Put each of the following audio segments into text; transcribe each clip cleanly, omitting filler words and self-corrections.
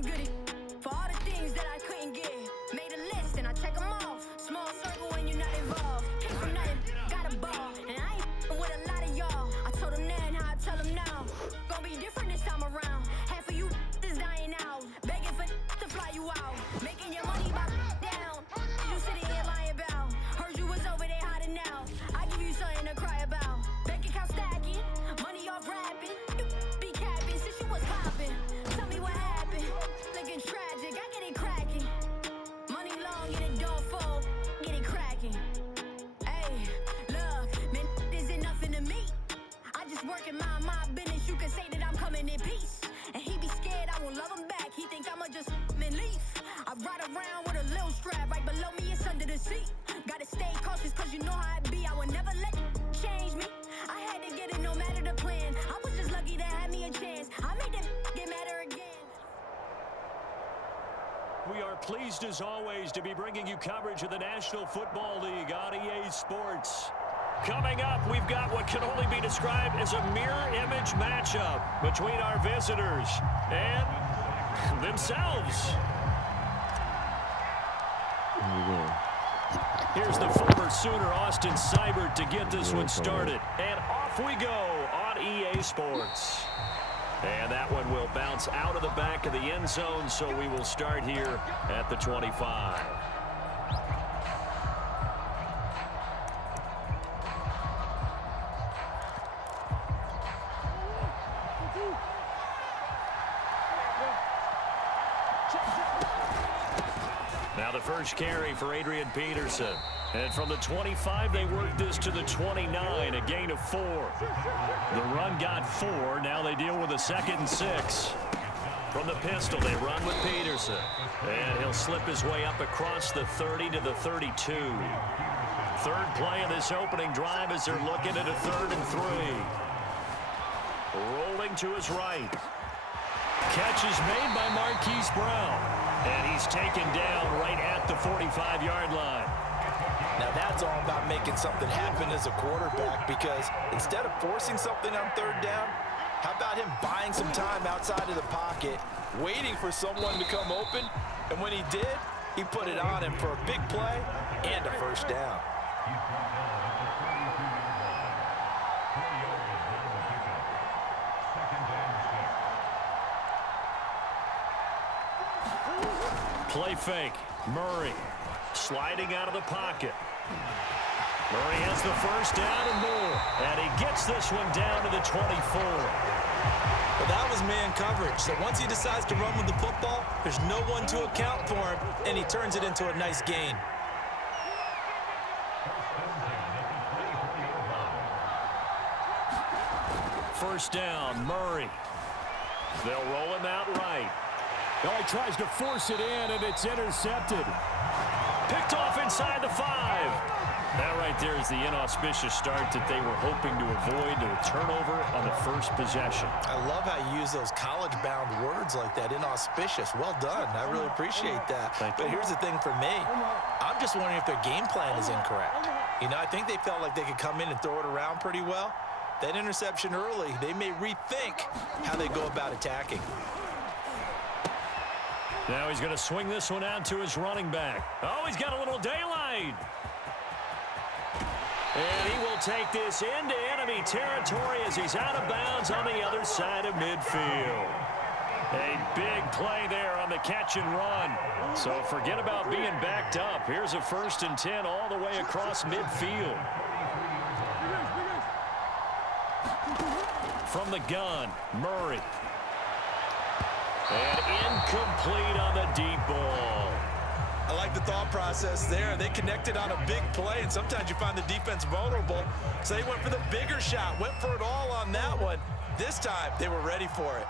pouring goody. For all the things that I couldn't get. Made a list and I check them off. Small circle when you're not involved. Came from nothing, got a ball. And I ain't with a lot of y'all. I told them then how I tell them now. Gonna be different this time around. Half of you is dying out. Begging for to fly you out. Making your money by down. You sitting here lying about. Heard you was over there hiding out. I give you something to cry about. Bank account stacking. Money off rapping. You be capping since you was popping. Tell me what happened. Looking tragic. I get it cracking. Money long, get it don't fall. Get it cracking. Hey, look, man, isn't nothing to me. I just work in my business. You can say that I'm coming in peace. And he be scared I won't love him back. He think I'ma just leave. I ride around with a little strap. Right below me, it's under the seat. Gotta stay cautious cause you know how it be. I would never let it change me. I had to get it no matter the plan. I was just lucky to have me a chance. I made them get madder again. We are pleased as always to be bringing you coverage of the National Football League on EA Sports. Coming up, we've got what can only be described as a mirror image matchup between our visitors and themselves. Here's the former Sooner, Austin Seibert, to get this one started. And off we go on EA Sports. And that one will bounce out of the back of the end zone, so we will start here at the 25. Now the first carry for Adrian Peterson. And from the 25, they work this to the 29, a gain of 4. The run got 4. Now they deal with a 2nd and 6. From the pistol, they run with Peterson. And he'll slip his way up across the 30 to the 32. Third play of this opening drive as they're looking at a 3rd and 3. Rolling to his right. Catch is made by Marquise Brown. And he's taken down right at the 45-yard line. Now that's all about making something happen as a quarterback, because instead of forcing something on 3rd down, how about him buying some time outside of the pocket, waiting for someone to come open, and when he did, he put it on him for a big play and a 1st down. Play fake. Murray sliding out of the pocket. Murray has the 1st down and more. And he gets this one down to the 24. Well, that was man coverage. So once he decides to run with the football, there's no one to account for him, and he turns it into a nice gain. First down, Murray. They'll roll him out right. Oh, he tries to force it in, and it's intercepted. Picked off inside the 5. That right there is the inauspicious start that they were hoping to avoid, a turnover on the first possession. I love how you use those college-bound words like that, inauspicious. Well done. I really appreciate that. But here's the thing for me. I'm just wondering if their game plan is incorrect. You know, I think they felt like they could come in and throw it around pretty well. That interception early, they may rethink how they go about attacking. Now he's going to swing this one out to his running back. Oh, he's got a little daylight. And he will take this into enemy territory as he's out of bounds on the other side of midfield. A big play there on the catch and run. So forget about being backed up. Here's a 1st and 10 all the way across midfield. From the gun, Murray. And incomplete on the deep ball. I like the thought process there. They connected on a big play, and sometimes you find the defense vulnerable. So they went for the bigger shot, went for it all on that one. This time, they were ready for it.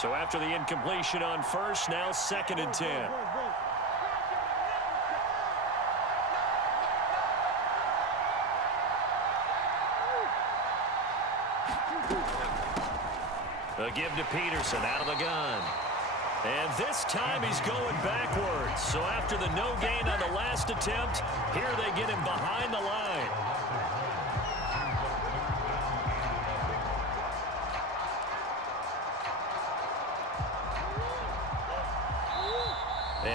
So after the incompletion on 1st, now 2nd and 10. A give to Peterson out of the gun. And this time he's going backwards. So after the no gain on the last attempt, here they get him behind the line.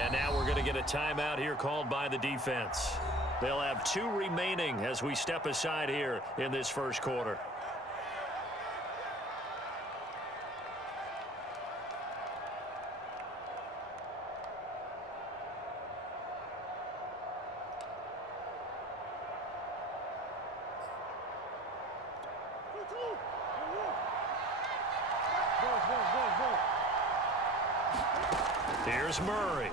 And now we're going to get a timeout here called by the defense. They'll have 2 remaining as we step aside here in this first quarter. Here's Murray.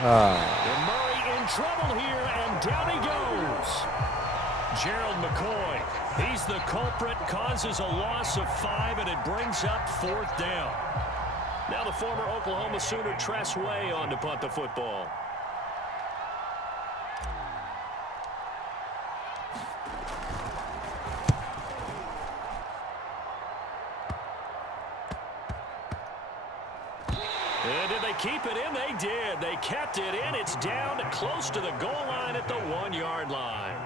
And Murray in trouble here, and down he goes. Gerald McCoy, he's the culprit, causes a loss of 5, and it brings up 4th down. Now the former Oklahoma Sooner Tress Way on to punt the football. And did they keep it in? They did. They kept it in. It's down close to the goal line at the 1-yard line.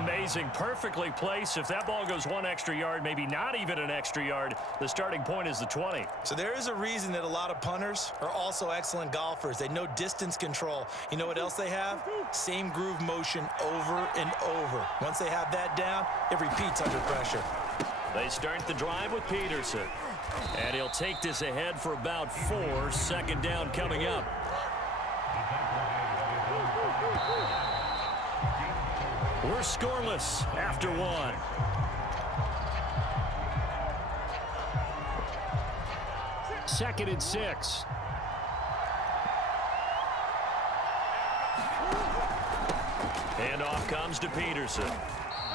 Amazing. Perfectly placed. If that ball goes 1 extra yard, maybe not even an extra yard, the starting point is the 20. So there is a reason that a lot of punters are also excellent golfers. They know distance control. You know what else they have? Same groove motion over and over. Once they have that down, it repeats under pressure. They start the drive with Peterson. And he'll take this ahead for about 4. 2nd down coming up. We're scoreless after 1. Second and 6. Handoff comes to Peterson.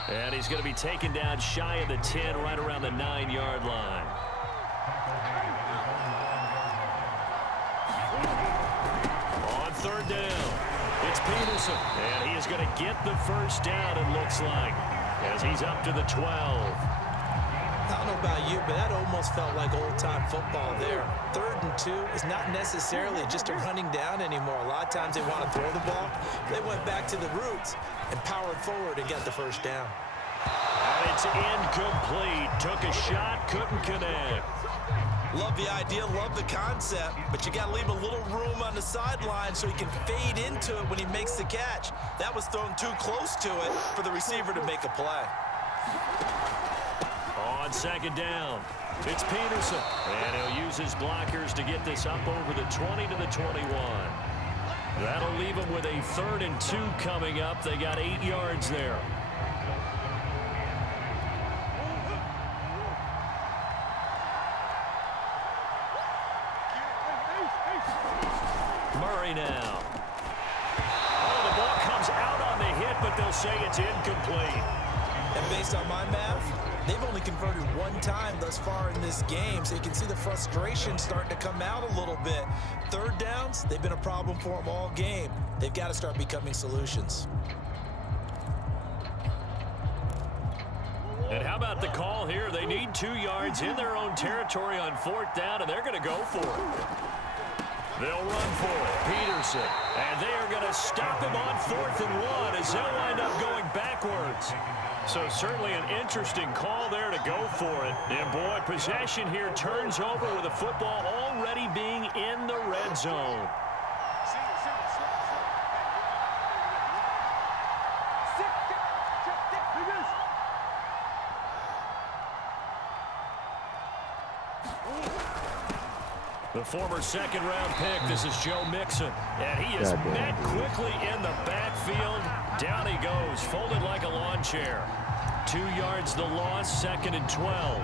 And he's going to be taken down shy of the 10, right around the 9-yard line. On 3rd down, it's Peterson. And he is going to get the 1st down, it looks like, as he's up to the 12. I don't know about you, but that almost felt like old-time football there. 3rd and 2 is not necessarily just a running down anymore. A lot of times they want to throw the ball. They went back to the roots and powered forward and got the 1st down. And it's incomplete. Took a shot, couldn't connect. Love the idea, love the concept, but you got to leave a little room on the sideline so he can fade into it when he makes the catch. That was thrown too close to it for the receiver to make a play. On 2nd down, it's Peterson. And he'll use his blockers to get this up over the 20 to the 21. That'll leave him with a 3rd and 2 coming up. They got 8 yards there. Murray now. Oh, the ball comes out on the hit, but they'll say it's incomplete. And based on my math, they've only converted 1 time thus far in this game, so you can see the frustration starting to come out a little bit. 3rd downs, they've been a problem for them all game. They've got to start becoming solutions. And how about the call here? They need 2 yards in their own territory on 4th down, and they're going to go for it. They'll run for it. Peterson. And they are going to stop him on 4th and 1 as they'll wind up going backwards. So certainly an interesting call there to go for it. And boy, possession here turns over with the football already being in the red zone. The former 2nd-round pick, this is Joe Mixon. And he is met quickly in the backfield. Down he goes, folded like a lawn chair. 2 yards the loss, 2nd and 12.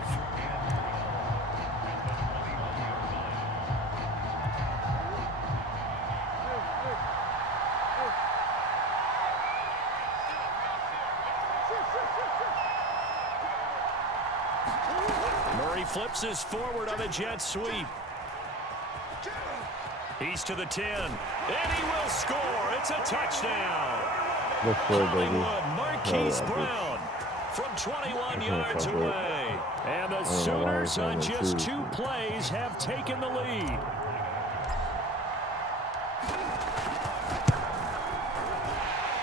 Murray flips this forward on a jet sweep. He's to the 10, and he will score. It's a touchdown. Hollywood Marquise Brown from 21 yards away. And the Sooners on just 2 plays have taken the lead.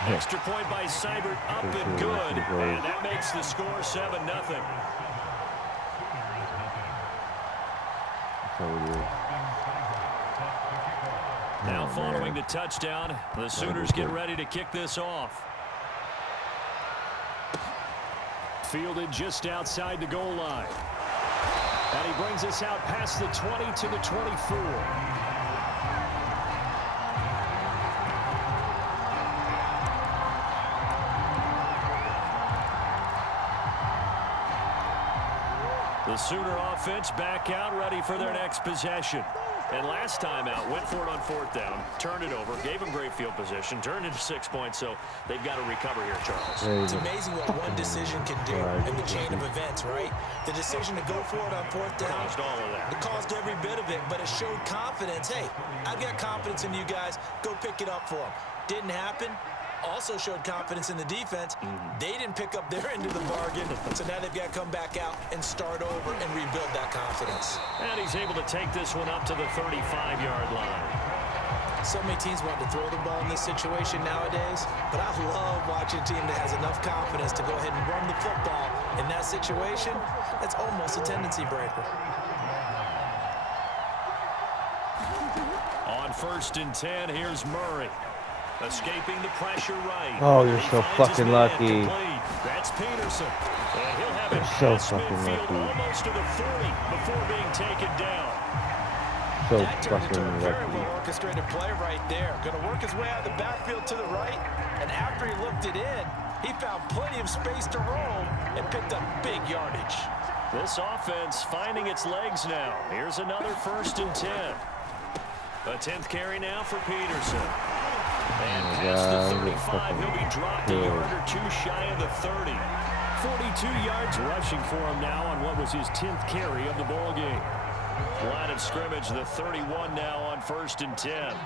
Extra point by Seibert up and good, and that makes the score 7-0. Now following the touchdown, the Sooners get ready to kick this off. Fielded just outside the goal line. And he brings us out past the 20 to the 24. The Sooner offense back out, ready for their next possession. And last time out, went for it on 4th down, turned it over, gave them great field position, turned into 6 points, so they've got to recover here, Charles. It's amazing what one decision can do in the chain of events, right? The decision to go for it on 4th down. Caused all of that. It caused every bit of it, but it showed confidence. Hey, I've got confidence in you guys. Go pick it up for them. Didn't happen. Also showed confidence in the defense. They didn't pick up their end of the bargain, so now they've got to come back out and start over and rebuild that confidence. And he's able to take this one up to the 35-yard line. So many teams want to throw the ball in this situation nowadays, but I love watching a team that has enough confidence to go ahead and run the football in that situation. That's almost a tendency breaker. On 1st and 10, here's Murray. Escaping the pressure right. Oh, you're so fucking lucky. That's Peterson. And he'll have it So past fucking midfield, lucky. almost to the 40 before being taken down. So That turned into a fucking very lucky. well orchestrated play right there. Going to work his way out of the backfield to the right, and after he looked it in, he found plenty of space to roam and picked up big yardage. This offense finding its legs now. Here's another 1st and 10. A 10th carry now for Peterson. And past the 35, he'll be dropped a yard or two shy of the 30. 42 yards rushing for him now on what was his 10th carry of the ball game. Line of scrimmage, the 31 now on 1st and 10.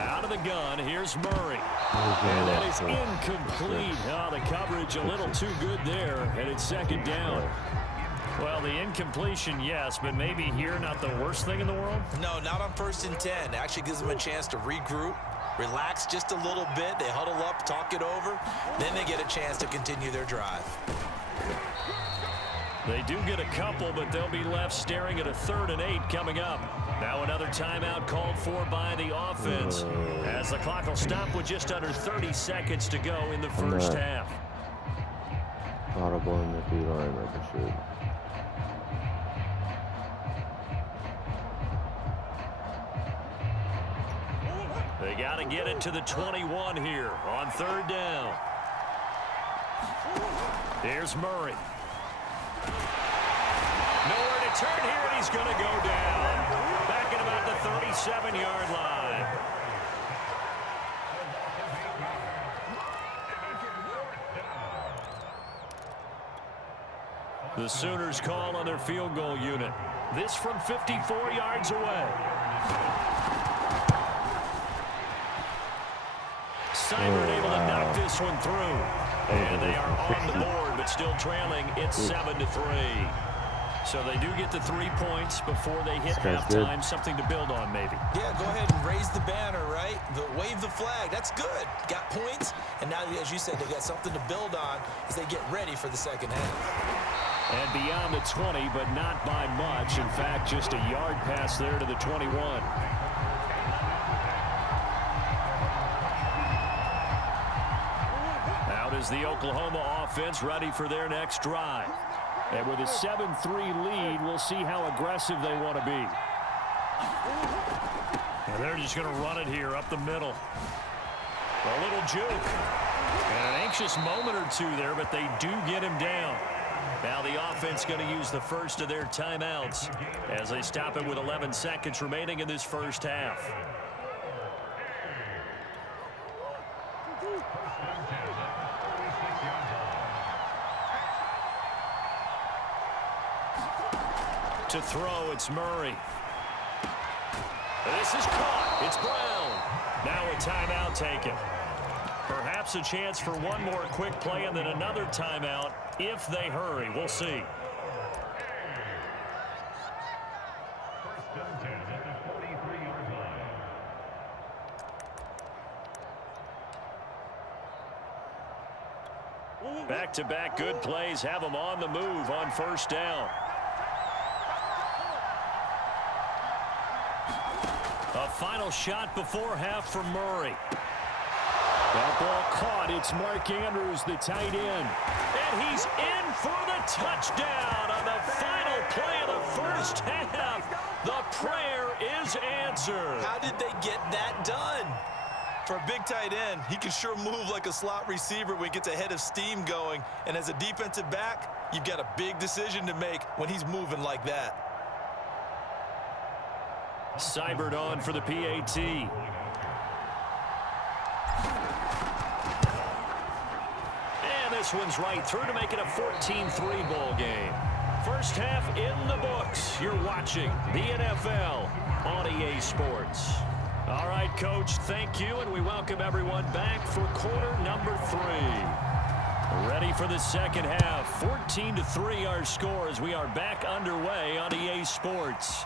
Out of the gun, here's Murray. And that is incomplete. Oh, the coverage a little too good there, and it's 2nd down. Well, the incompletion, yes, but maybe here not the worst thing in the world? No, not on 1st and 10. It actually gives them a chance to regroup, relax just a little bit. They huddle up, talk it over. Then they get a chance to continue their drive. They do get a couple, but they'll be left staring at a 3rd and 8 coming up. Now another timeout called for by the offense as the clock will stop with just under 30 seconds to go in the first half. Audible in the D-line like I should. They got to get it to the 21 here on 3rd down. Here's Murray. Nowhere to turn here, and he's going to go down. Back at about the 37-yard line. The Sooners call on their field goal unit. This from 54 yards away. Seibert able to knock this one through. And they are on the board, but still trailing. It's 7-3. So they do get the 3 points before they hit halftime. Something to build on, maybe. Yeah, go ahead and raise the banner, right? Wave the flag. That's good. Got points. And now, as you said, they got something to build on as they get ready for the second half. And beyond the 20, but not by much. In fact, just a yard pass there to the 21. Is the Oklahoma offense ready for their next drive. And with a 7-3 lead, we'll see how aggressive they want to be. And they're just going to run it here up the middle. A little juke. And an anxious moment or two there, but they do get him down. Now the offense going to use the first of their timeouts as they stop it with 11 seconds remaining in this first half. To throw, it's Murray. This is caught. It's Brown. Now a timeout taken. Perhaps a chance for one more quick play and then another timeout if they hurry. We'll see. Back-to-back good plays have them on the move on 1st down. A final shot before half for Murray. That ball caught. It's Mark Andrews, the tight end. And he's in for the touchdown on the final play of the first half. The prayer is answered. How did they get that done? For a big tight end, he can sure move like a slot receiver when he gets a head of steam going. And as a defensive back, you've got a big decision to make when he's moving like that. Seibert on for the PAT. And this one's right through to make it a 14-3 ball game. First half in the books. You're watching the NFL on EA Sports. All right, Coach, thank you, and we welcome everyone back for quarter number 3. Ready for the second half. 14-3 our score as we are back underway on EA Sports.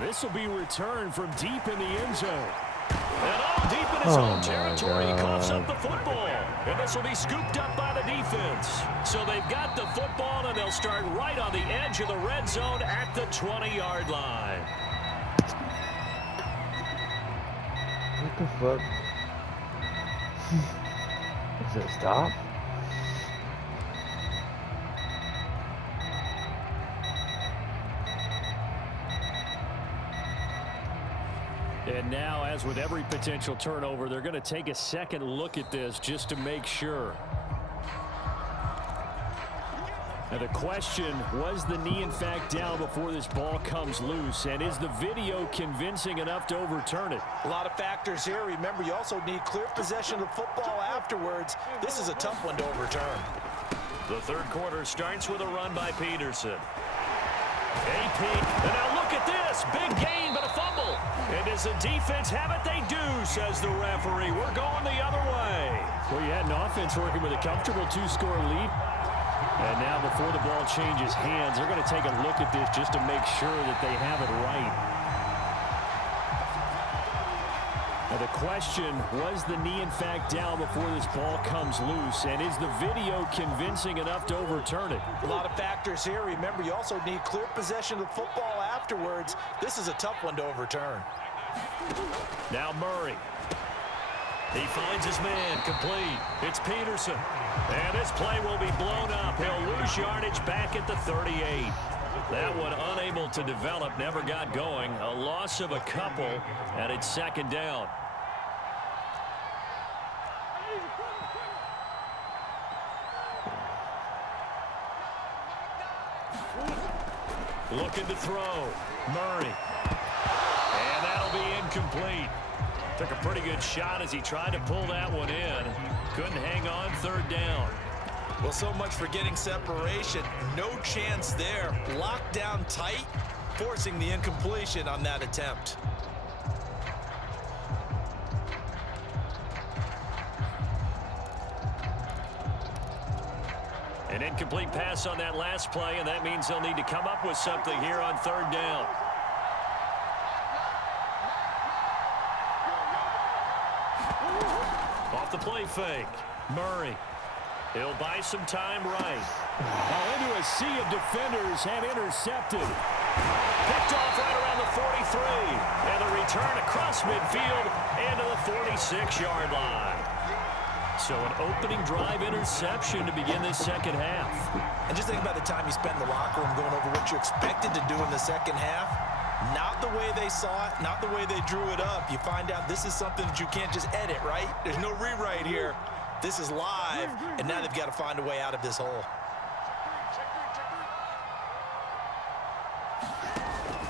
This will be returned from deep in the end zone. And all deep in his own territory. He coughs up the football. And this will be scooped up by the defense. So they've got the football, and they'll start right on the edge of the red zone at the 20-yard line. What the fuck? Does it stop? And now, as with every potential turnover, they're going to take a second look at this just to make sure. Now the question, was the knee in fact down before this ball comes loose? And is the video convincing enough to overturn it? A lot of factors here. Remember, you also need clear possession of the football afterwards. This is a tough one to overturn. The third quarter starts with a run by Peterson. AP, and now look at this. Big gain, but a fumble. And does the defense have it? They do, says the referee. We're going the other way. Well, you had an offense working with a comfortable 2-score lead. And now before the ball changes hands, they're going to take a look at this just to make sure that they have it right. Now the question, was the knee in fact down before this ball comes loose? And is the video convincing enough to overturn it? A lot of factors here. Remember, you also need clear possession of the football afterwards. This is a tough one to overturn. Now Murray. He finds his man, complete. It's Peterson. And this play will be blown up. He'll lose yardage back at the 38. That one unable to develop, never got going. A loss of a couple, and it's second down. Looking to throw. Murray. And that'll be incomplete. Took a pretty good shot as he tried to pull that one in. Couldn't hang on, third down. Well, so much for getting separation. No chance there. Locked down tight, forcing the incompletion on that attempt. An incomplete pass on that last play, and that means they'll need to come up with something here on third down. Off the play fake. Murray. He'll buy some time right. Into a sea of defenders and intercepted. Picked off right around the 43. And a return across midfield and to the 46-yard line. So an opening drive interception to begin this second half. And just think about the time you spent in the locker room going over what you expected to do in the second half. Not the way they saw it, not the way they drew it up. You find out this is something that you can't just edit, right? There's no rewrite here. This is live, and now they've got to find a way out of this hole.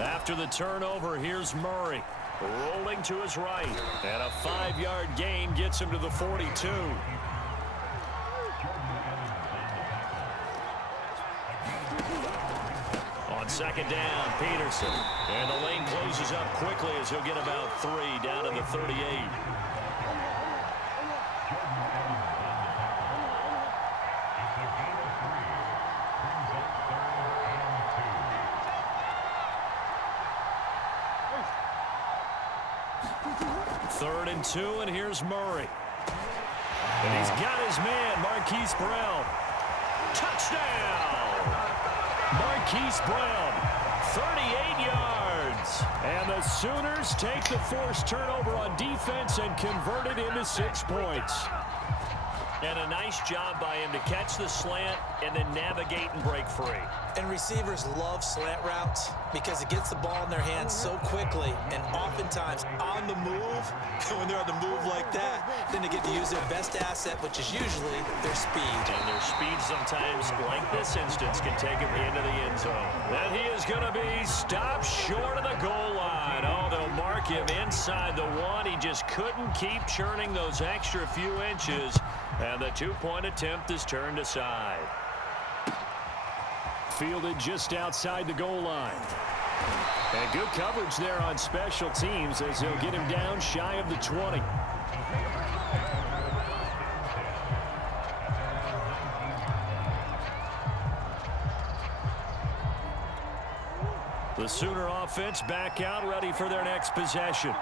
After the turnover, here's Murray. Rolling to his right. And a 5-yard gain gets him to the 42. On second down, Peterson. And the lane closes up quickly as he'll get about 3 down to the 38. Third and 2, and here's Murray. And he's got his man, Marquise Brown. Touchdown! Marquise Brown, 38 yards. And the Sooners take the forced turnover on defense and convert it into 6 points. And a nice job by him to catch the slant and then navigate and break free. And receivers love slant routes because it gets the ball in their hands so quickly and oftentimes on the move. And when they're on the move like that, then they get to use their best asset, which is usually their speed. And their speed sometimes, like this instance, can take them into the end zone. And he is going to be stopped short of the goal line. Oh, they'll mark him inside the one. He just couldn't keep churning those extra few inches. And the two-point attempt is turned aside. Fielded just outside the goal line. And good coverage there on special teams as they'll get him down shy of the 20. The Sooner offense back out, ready for their next possession.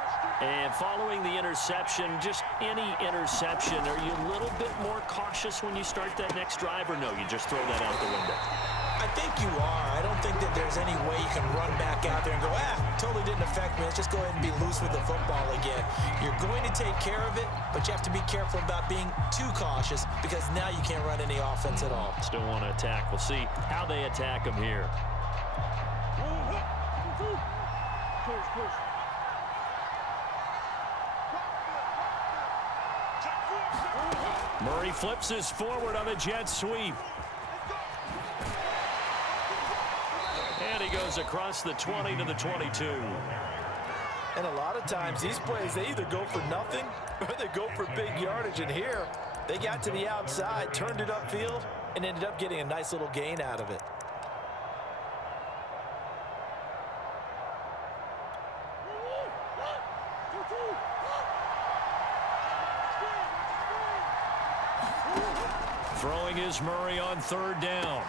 And following the interception, just any interception, are you a little bit more cautious when you start that next drive, or no, you just throw that out the window? I think you are. I don't think that there's any way you can run back out there and go, totally didn't affect me. Let's just go ahead and be loose with the football again. You're going to take care of it, but you have to be careful about being too cautious because now you can't run any offense at all. Still want to attack. We'll see how they attack him here. Murray flips this forward on the jet sweep. And he goes across the 20 to the 22. And a lot of times these plays, they either go for nothing or they go for big yardage. And here, they got to the outside, turned it upfield, and ended up getting a nice little gain out of it. Throwing is Murray on third down.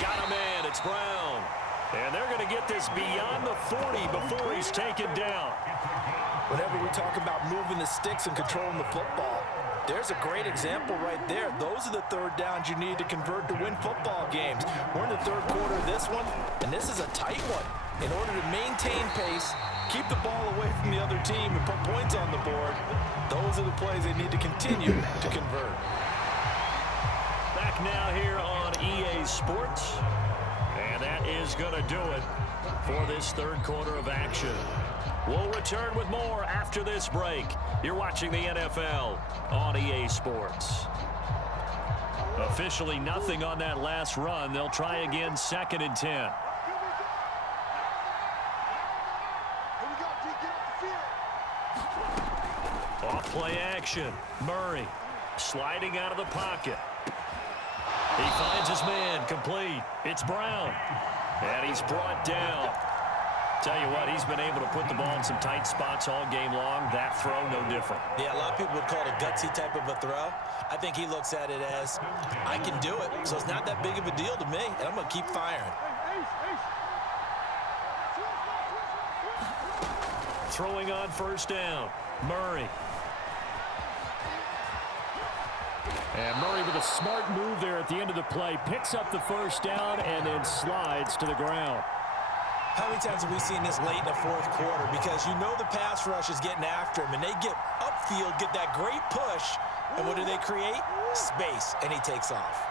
Got him in. It's Brown. And they're going to get this beyond the 40 before he's taken down. Whenever we talk about moving the sticks and controlling the football, there's a great example right there. Those are the third downs you need to convert to win football games. We're in the third quarter of this one, and this is a tight one. In order to maintain pace, keep the ball away from the other team, and put points on the board, those are the plays they need to continue to convert. Back now here on EA Sports. And that is going to do it for this third quarter of action. We'll return with more after this break. You're watching the NFL on EA Sports. Officially nothing on that last run. They'll try again, 2nd and 10. Off play action. Murray sliding out of the pocket. He finds his man, complete. It's Brown. And he's brought down. Tell you what, he's been able to put the ball in some tight spots all game long. That throw, no different. Yeah, a lot of people would call it a gutsy type of a throw. I think he looks at it as, I can do it, so it's not that big of a deal to me, and I'm going to keep firing. Throwing on first down, Murray. And Murray with a smart move there at the end of the play. Picks up the first down and then slides to the ground. How many times have we seen this late in the fourth quarter? Because you know the pass rush is getting after him, and they get upfield, get that great push, and what do they create? Space, and he takes off.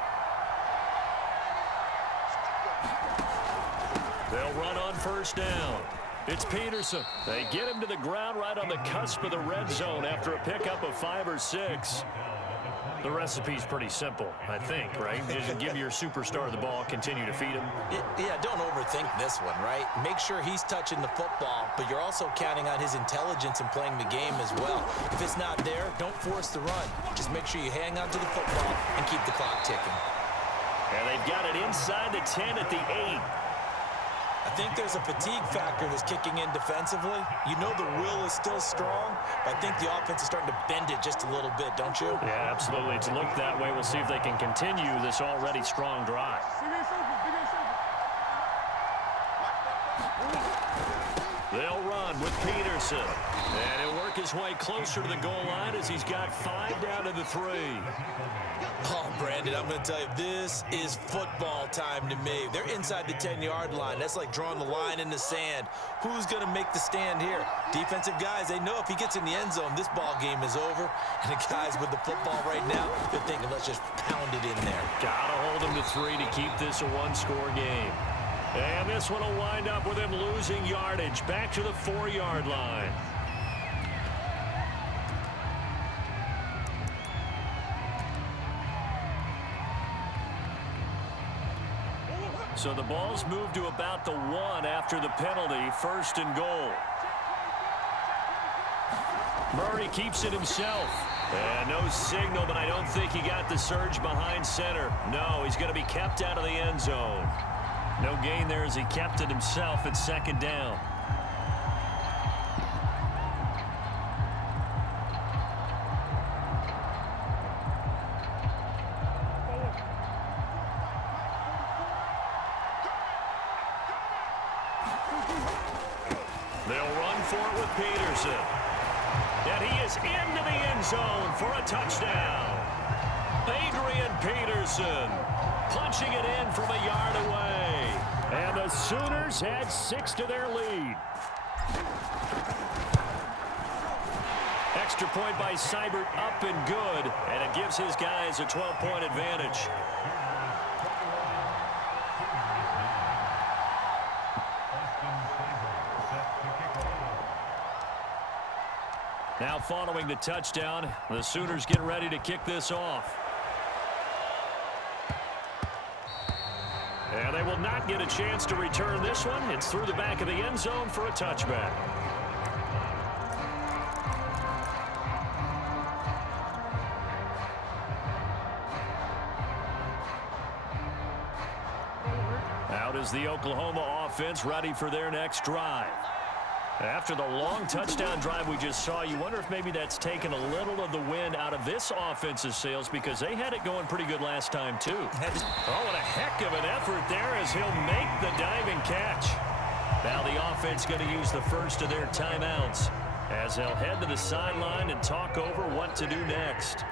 They'll run on first down. It's Peterson. They get him to the ground right on the cusp of the red zone after a pickup of 5 or 6. The recipe's pretty simple, I think, right? Just give your superstar the ball, continue to feed him. Yeah, don't overthink this one, right? Make sure he's touching the football, but you're also counting on his intelligence in playing the game as well. If it's not there, don't force the run. Just make sure you hang on to the football and keep the clock ticking. And they've got it inside the 10 at the 8. I think there's a fatigue factor that's kicking in defensively. You know the will is still strong, but I think the offense is starting to bend it just a little bit, don't you? Yeah, absolutely. It's looked that way. We'll see if they can continue this already strong drive. They'll run with Peterson. And he'll work his way closer to the goal line as he's got 5 down to the 3. Oh, Brandon, I'm going to tell you, this is football time to me. They're inside the 10-yard line. That's like drawing the line in the sand. Who's going to make the stand here? Defensive guys, they know if he gets in the end zone, this ball game is over. And the guys with the football right now, they're thinking, let's just pound it in there. Got to hold him to 3 to keep this a one-score game. And this one will wind up with him losing yardage back to the 4-yard line. So the ball's moved to about the 1 after the penalty, 1st and goal. Murray keeps it himself. And no signal, but I don't think he got the surge behind center. No, he's going to be kept out of the end zone. No gain there as he kept it himself at 2nd down. They'll run for it with Peterson. And he is into the end zone for a touchdown. Adrian Peterson punching it in from a yard away. And the Sooners add 6 to their lead. Extra point by Seibert up and good. And it gives his guys a 12-point advantage. Now following the touchdown, the Sooners get ready to kick this off. And they will not get a chance to return this one. It's through the back of the end zone for a touchback. Out is the Oklahoma offense ready for their next drive. After the long touchdown drive we just saw, you wonder if maybe that's taken a little of the wind out of this offense's sails because they had it going pretty good last time, too. Oh, what a heck of an effort there as he'll make the diving catch. Now the offense going to use the first of their timeouts as they'll head to the sideline and talk over what to do next.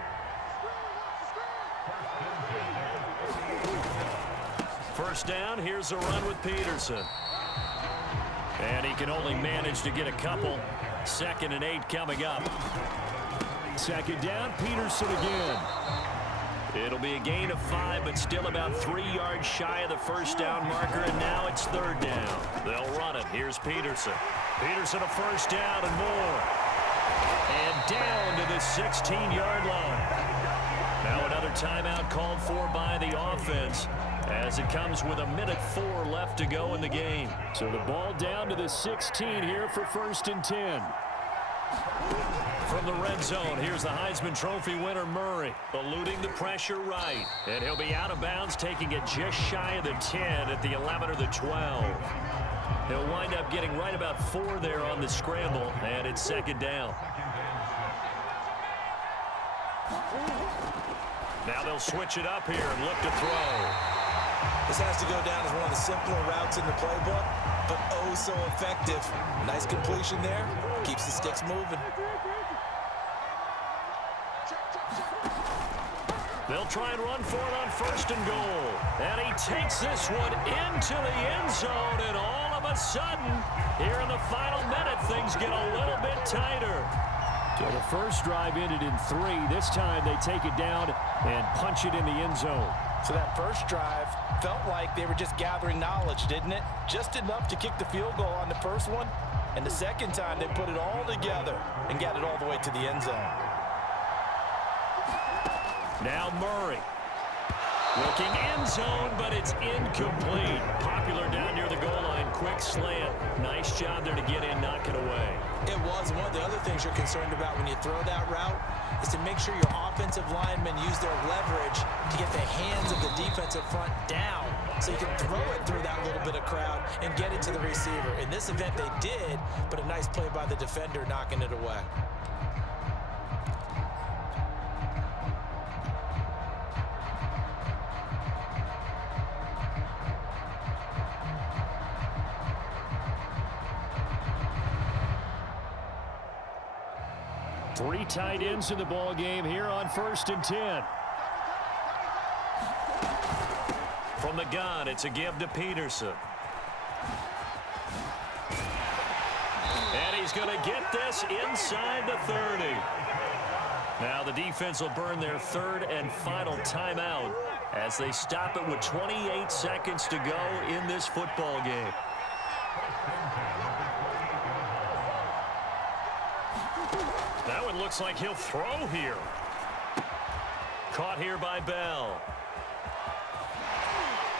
First down, here's a run with Peterson. And he can only manage to get a couple. 2nd and 8 coming up. 2nd down, Peterson again. It'll be a gain of 5, but still about 3 yards shy of the first down marker, and now it's 3rd down. They'll run it. Here's Peterson. Peterson a first down and more. And down to the 16-yard line. Now another timeout called for by the offense, as it comes with 1:04 left to go in the game. So the ball down to the 16 here for 1st and 10. From the red zone, here's the Heisman Trophy winner Murray, eluding the pressure right. And he'll be out of bounds, taking it just shy of the 10 at the 11 or the 12. He'll wind up getting right about 4 there on the scramble, and it's 2nd down. Now they'll switch it up here and look to throw. This has to go down as one of the simpler routes in the playbook, but oh so effective. Nice completion there. Keeps the sticks moving. They'll try and run for it on 1st and goal. And he takes this one into the end zone, and all of a sudden, here in the final minute, things get a little bit tighter. So the first drive ended in 3. This time they take it down and punch it in the end zone. So that first drive felt like they were just gathering knowledge, didn't it? Just enough to kick the field goal on the first one. And the second time they put it all together and got it all the way to the end zone. Now Murray. Looking end zone, but it's incomplete. Popular down near the goal line. Quick slant. Nice job there to get in, knock it away. It was. One of the other things you're concerned about when you throw that route is to make sure your offensive linemen use their leverage to get the hands of the defensive front down so you can throw it through that little bit of crowd and get it to the receiver. In this event, they did, but a nice play by the defender knocking it away. 3 tight ends in the ball game here on 1st and 10. From the gun, it's a give to Peterson. And he's going to get this inside the 30. Now the defense will burn their 3rd and final timeout as they stop it with 28 seconds to go in this football game. That one looks like he'll throw here. Caught here by Bell.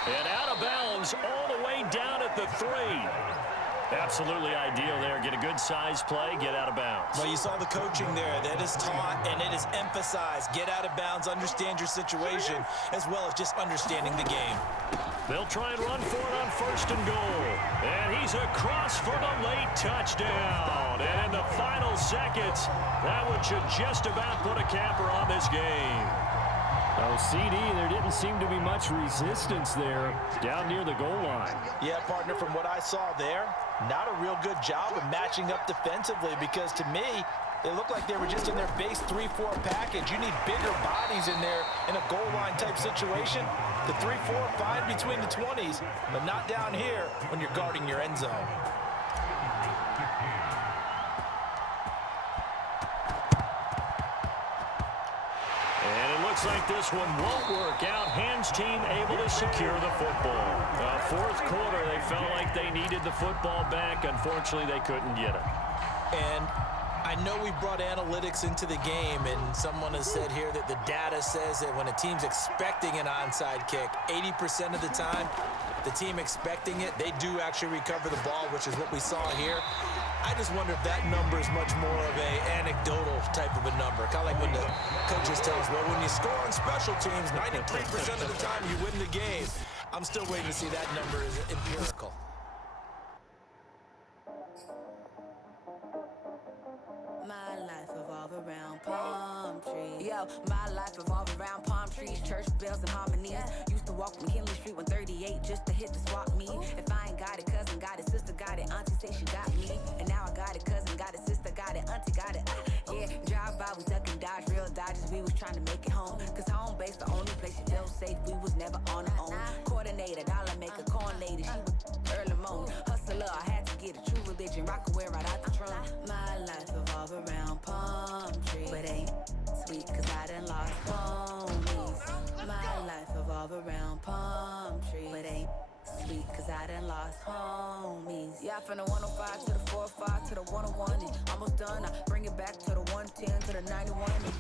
And out of bounds all the way down at the 3. Absolutely ideal there. Get a good size play, get out of bounds. Well, you saw the coaching there. That is taught and it is emphasized. Get out of bounds, understand your situation, as well as just understanding the game. They'll try and run for it on 1st and goal. And he's across for the late touchdown. And in the final seconds, that one should just about put a capper on this game. Oh, CD, there didn't seem to be much resistance there down near the goal line. Yeah, partner, from what I saw there, not a real good job of matching up defensively because to me, they looked like they were just in their base 3-4 package. You need bigger bodies in there in a goal line type situation. The 3-4 fine between the 20s, but not down here when you're guarding your end zone. Looks like this one won't work out. Hands team able to secure the football. 4th quarter, they felt like they needed the football back. Unfortunately, they couldn't get it. And I know we brought analytics into the game, and someone has said here that the data says that when a team's expecting an onside kick, 80% of the time, the team expecting it, they do actually recover the ball, which is what we saw here. I just wonder if that number is much more of a anecdotal type of a number. Kind of like when the coaches tell us, well, when you score on special teams, 93% of the time you win the game. I'm still waiting to see that number is empirical. My life revolve around palm trees. Yo, my life revolve around palm trees, church bells and harmonies. Used to walk McKinley Street 138 just to hit the swap meet. If I ain't got it, cousin got it, sister got it, auntie say she got me. And now I got it, cousin got it, sister got it, auntie got it. Yeah, drive by, we duck and dodge, real dodges, we was trying to make it home. Cause home base the only place you feel safe, we was never on our own. Coordinator, dollar maker, corn lady, she was early morning. Hustler, I had to get a true religion, rock away right out the trunk. My life revolve around palm trees, but ain't sweet cause I done lost homies. My life revolve around palm trees, but ain't sweet cause I done lost homies. Yeah, from the 105 to the 45 to the 101 and almost done. I bring it back to the 110 to the 91 and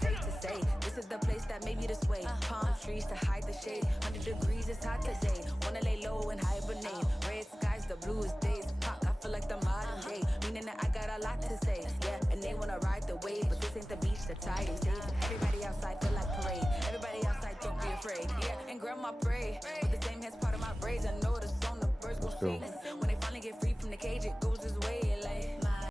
safe to say, this is the place that made me this way. Palm trees to hide the shade, 100 degrees it's hot today. Wanna lay low and hibernate, red skies, the bluest days. Pop, I feel like the modern day, meaning that I got a lot to say. Yeah, and they wanna ride the wave, but this ain't the beach, the tide is safe. Everybody outside feel like parade, everybody outside don't be afraid. Yeah, and grandma pray, but the same head's part of my braids. I know the song the birds gon' sing.